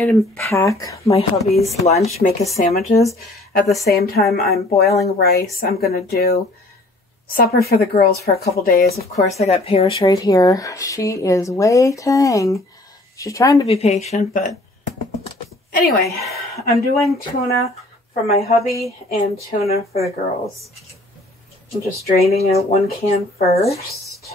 Try to pack my hubby's lunch, make his sandwiches. At the same time, I'm boiling rice. I'm going to do supper for the girls for a couple days. Of course, I got Paris right here. She is waiting. She's trying to be patient, but anyway, I'm doing tuna for my hubby and tuna for the girls. I'm just draining out one can first.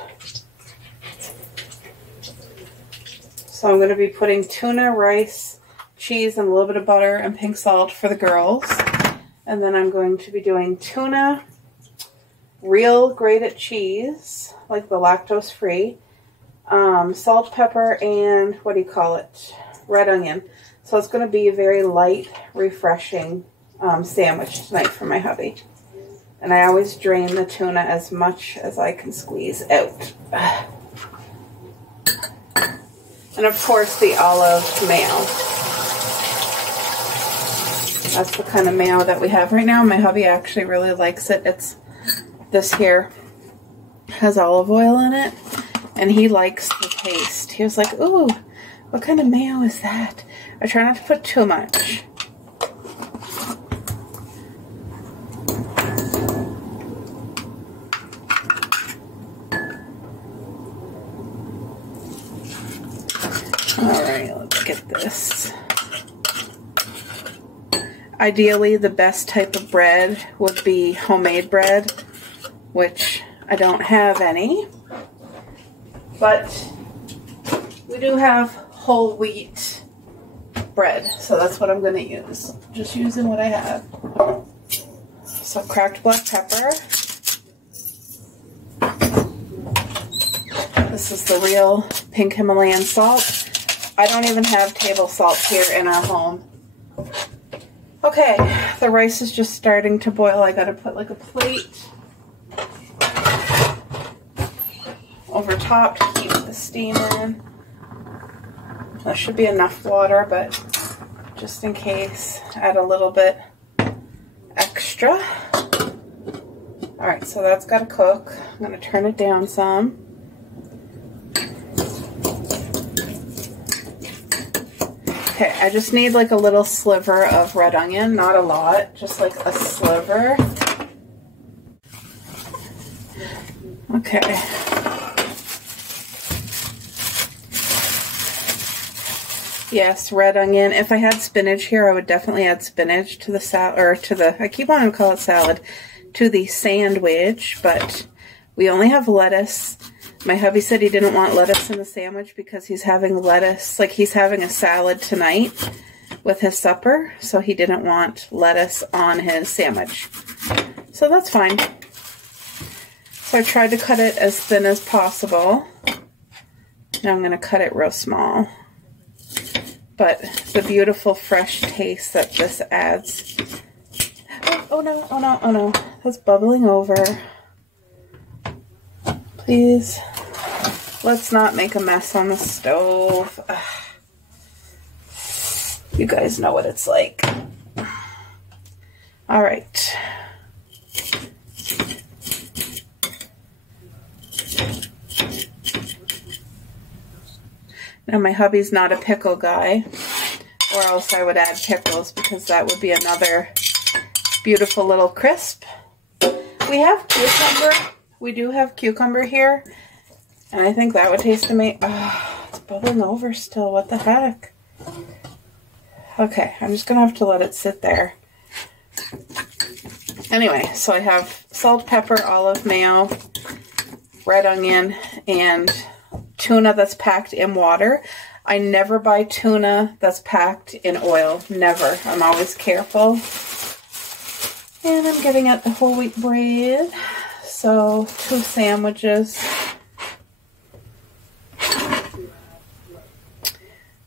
So I'm going to be putting tuna, rice, cheese, and a little bit of butter and pink salt for the girls. And then I'm going to be doing tuna, real grated cheese, like the lactose-free, salt, pepper, and what do you call it? Red onion. So it's going to be a very light, refreshing sandwich tonight for my hubby. And I always drain the tuna as much as I can squeeze out. And of course the olive mayo. That's the kind of mayo that we have right now. My hubby actually really likes it. It's this here has olive oil in it. And he likes the taste. He was like, ooh, what kind of mayo is that? I try not to put too much. Alright, let's get this. Ideally, the best type of bread would be homemade bread, which I don't have any. But we do have whole wheat bread, so that's what I'm going to use. Just using what I have. So cracked black pepper. This is the real pink Himalayan salt. I don't even have table salt here in our home. Okay, the rice is just starting to boil. I gotta put like a plate over top to keep the steam in. That should be enough water, but just in case, add a little bit extra. Alright, so that's gotta cook. I'm gonna turn it down some. Okay, I just need like a little sliver of red onion, not a lot, just like a sliver. Okay. Yes, red onion. If I had spinach here, I would definitely add spinach to the salad, or to the, I keep wanting to call it salad, to the sandwich, but we only have lettuce. My hubby said he didn't want lettuce in the sandwich because he's having lettuce, like he's having a salad tonight with his supper, so he didn't want lettuce on his sandwich. So that's fine. So I tried to cut it as thin as possible. Now I'm going to cut it real small. But the beautiful fresh taste that this adds. Oh no, oh no, oh no. That's bubbling over. Please, let's not make a mess on the stove. Ugh. You guys know what it's like. All right. Now my hubby's not a pickle guy, or else I would add pickles because that would be another beautiful little crisp. We have cucumber. We do have cucumber here, and I think that would taste amazing. Oh, it's bubbling over still. What the heck? Okay, I'm just going to have to let it sit there. Anyway, so I have salt, pepper, olive mayo, red onion, and tuna that's packed in water. I never buy tuna that's packed in oil. Never. I'm always careful. And I'm getting at the whole wheat bread. So 2 sandwiches. I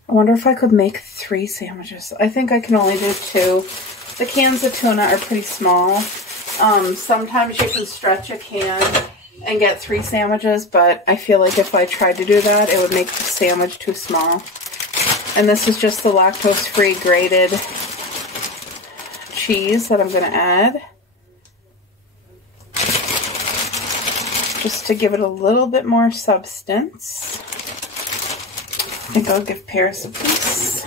wonder if I could make 3 sandwiches. I think I can only do 2. The cans of tuna are pretty small. Sometimes you can stretch a can and get 3 sandwiches, but I feel like if I tried to do that, it would make the sandwich too small. And this is just the lactose-free grated cheese that I'm going to add. Just to give it a little bit more substance. I think I'll give Paris a piece.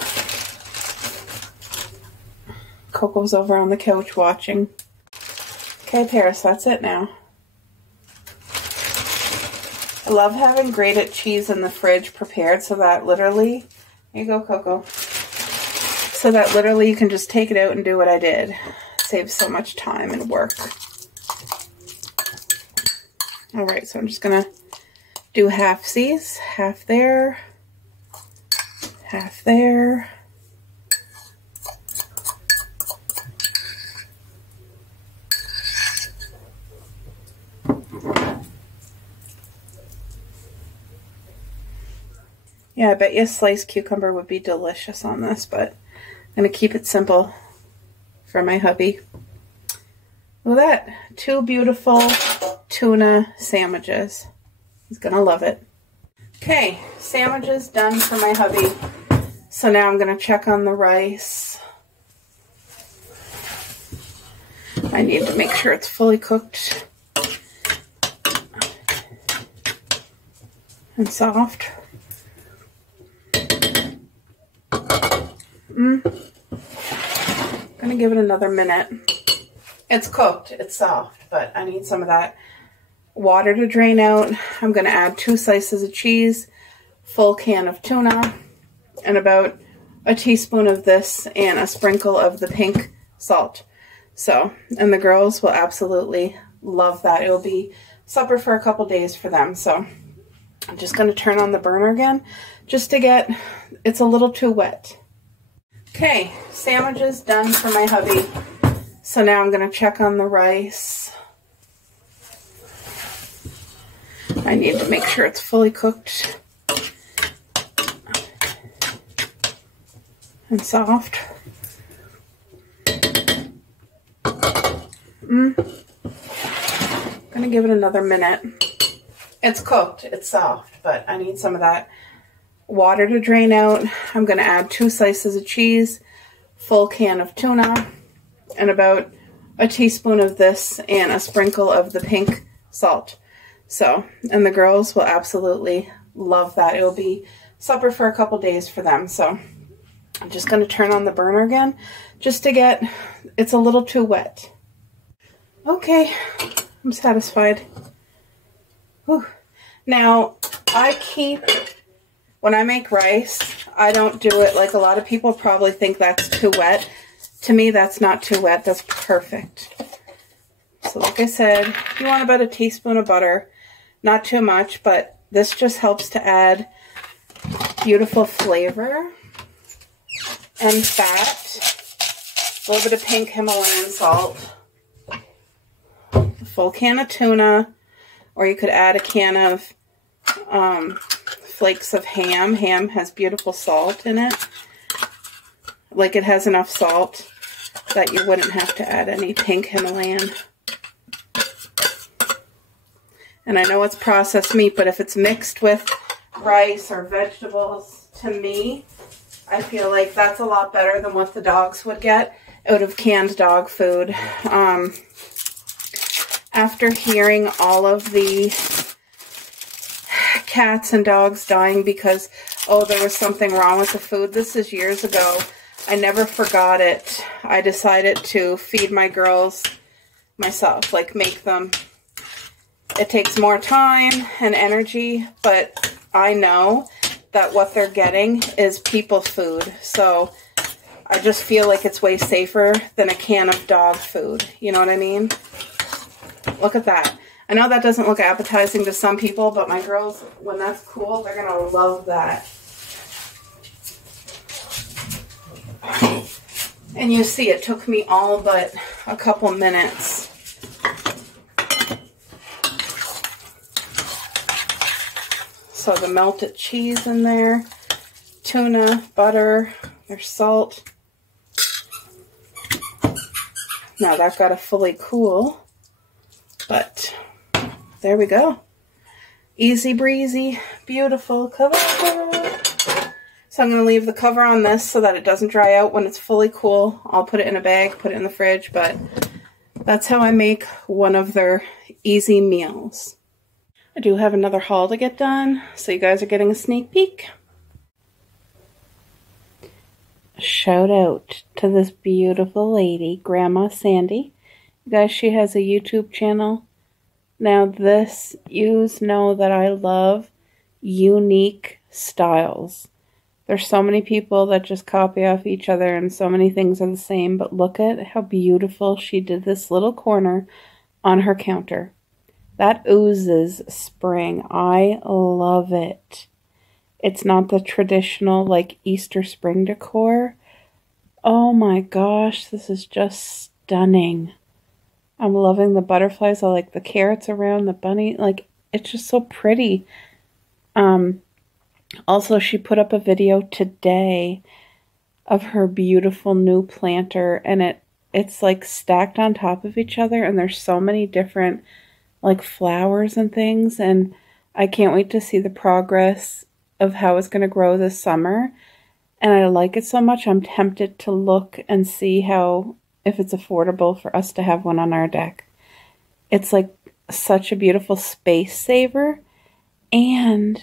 Coco's over on the couch watching. Okay, Paris, that's it now. I love having grated cheese in the fridge prepared so that literally, here you go, Coco. So that literally you can just take it out and do what I did. It saves so much time and work. All right, so I'm just gonna do halfsies, half there, half there. Yeah, I bet you a sliced cucumber would be delicious on this, but I'm going to keep it simple for my hubby. Look at that. 2 beautiful tuna sandwiches. He's going to love it. Okay, sandwiches done for my hubby. So now I'm going to check on the rice. I need to make sure it's fully cooked and soft. Gonna give it another minute. It's cooked, it's soft, but I need some of that water to drain out. I'm gonna add 2 slices of cheese, full can of tuna, and about a teaspoon of this and a sprinkle of the pink salt. So, and the girls will absolutely love that. It will be supper for a couple days for them. So I'm just gonna turn on the burner again just to get, it's a little too wet. Okay, sandwiches done for my hubby. So now I'm going to check on the rice. I need to make sure it's fully cooked and soft. I'm going to give it another minute. It's cooked, it's soft, but I need some of that water to drain out. I'm going to add 2 slices of cheese, full can of tuna, and about a teaspoon of this and a sprinkle of the pink salt. So, and the girls will absolutely love that. It will be supper for a couple days for them. So I'm just going to turn on the burner again just to get, it's a little too wet. Okay, I'm satisfied. Whew. Now, when I make rice, I don't do it like a lot of people probably think that's too wet. To me, that's not too wet. That's perfect. So like I said, you want about a teaspoon of butter. Not too much, but this just helps to add beautiful flavor and fat. A little bit of pink Himalayan salt. A full can of tuna. Or you could add a can of flakes of ham. Ham has beautiful salt in it. Like it has enough salt that you wouldn't have to add any pink Himalayan. And I know it's processed meat, but if it's mixed with rice or vegetables, to me, I feel like that's a lot better than what the dogs would get out of canned dog food. After hearing all of the cats and dogs dying because, oh, there was something wrong with the food. This is years ago. I never forgot it. I decided to feed my girls myself, like make them. It takes more time and energy, but I know that what they're getting is people food. So I just feel like it's way safer than a can of dog food. You know what I mean? Look at that. I know that doesn't look appetizing to some people, but my girls, when that's cool, they're going to love that. And you see, it took me all but a couple minutes. So the melted cheese in there, tuna, butter, there's salt. Now that got to fully cool, but there we go. Easy breezy, beautiful cover. So I'm going to leave the cover on this so that it doesn't dry out when it's fully cool. I'll put it in a bag, put it in the fridge, but that's how I make one of their easy meals. I do have another haul to get done, so you guys are getting a sneak peek. shout out to this beautiful lady, Grandma Sandy. You guys, she has a YouTube channel. Now this, you know that I love unique styles. There's so many people that just copy off each other and so many things are the same, but look at how beautiful she did this little corner on her counter. That oozes spring. I love it. It's not the traditional like Easter spring decor. Oh my gosh, this is just stunning. I'm loving the butterflies. I like the carrots around the bunny. Like, it's just so pretty. Also, she put up a video today of her beautiful new planter, and it's like stacked on top of each other, and there's so many different like flowers and things, and I can't wait to see the progress of how it's going to grow this summer. And I like it so much, I'm tempted to look and see if it's affordable for us to have one on our deck. It's like such a beautiful space saver, and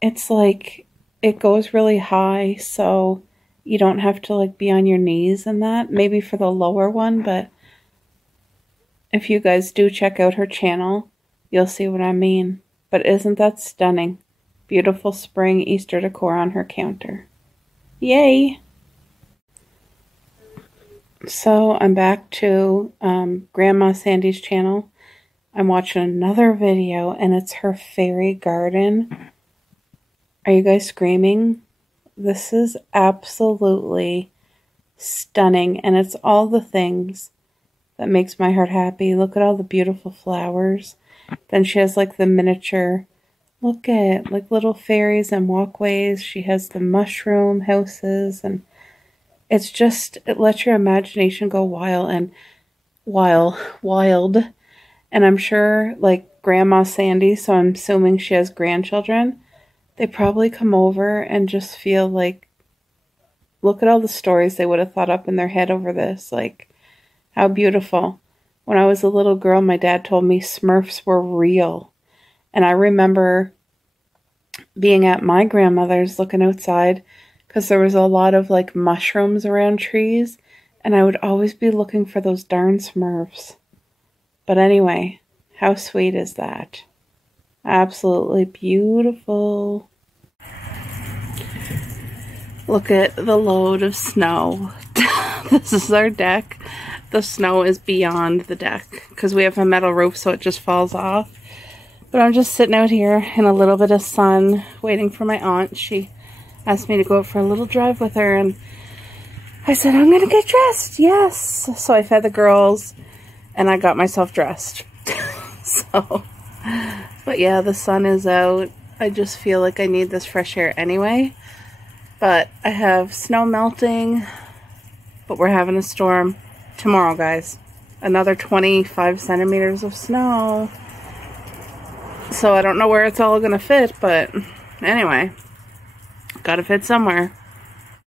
it's like it goes really high, so you don't have to like be on your knees and that. Maybe for the lower one, but if you guys do check out her channel, you'll see what I mean. But isn't that stunning? Beautiful spring Easter decor on her counter. Yay! So I'm back to Grandma Sandy's channel. I'm watching another video, and it's her fairy garden. Are you guys screaming? This is absolutely stunning, and it's all the things that makes my heart happy. Look at all the beautiful flowers. Then she has like the miniature, look at like little fairies and walkways. She has the mushroom houses, and it's just, it lets your imagination go wild. And I'm sure like Grandma Sandy, so I'm assuming she has grandchildren, they probably come over and just feel like, look at all the stories they would have thought up in their head over this. Like, how beautiful. When I was a little girl, my dad told me Smurfs were real. And I remember being at my grandmother's looking outside because there was a lot of like mushrooms around trees. And I would always be looking for those darn Smurfs. But anyway, how sweet is that? Absolutely beautiful. Look at the load of snow. This is our deck. The snow is beyond the deck because we have a metal roof, so it just falls off. But I'm just sitting out here in a little bit of sun waiting for my aunt. She asked me to go out for a little drive with her, and I said, I'm gonna get dressed. Yes. So I fed the girls and I got myself dressed. But yeah, the sun is out. I just feel like I need this fresh air anyway. But I have snow melting, but we're having a storm tomorrow, guys. Another 25 centimeters of snow. So I don't know where it's all gonna fit, but anyway, gotta fit somewhere.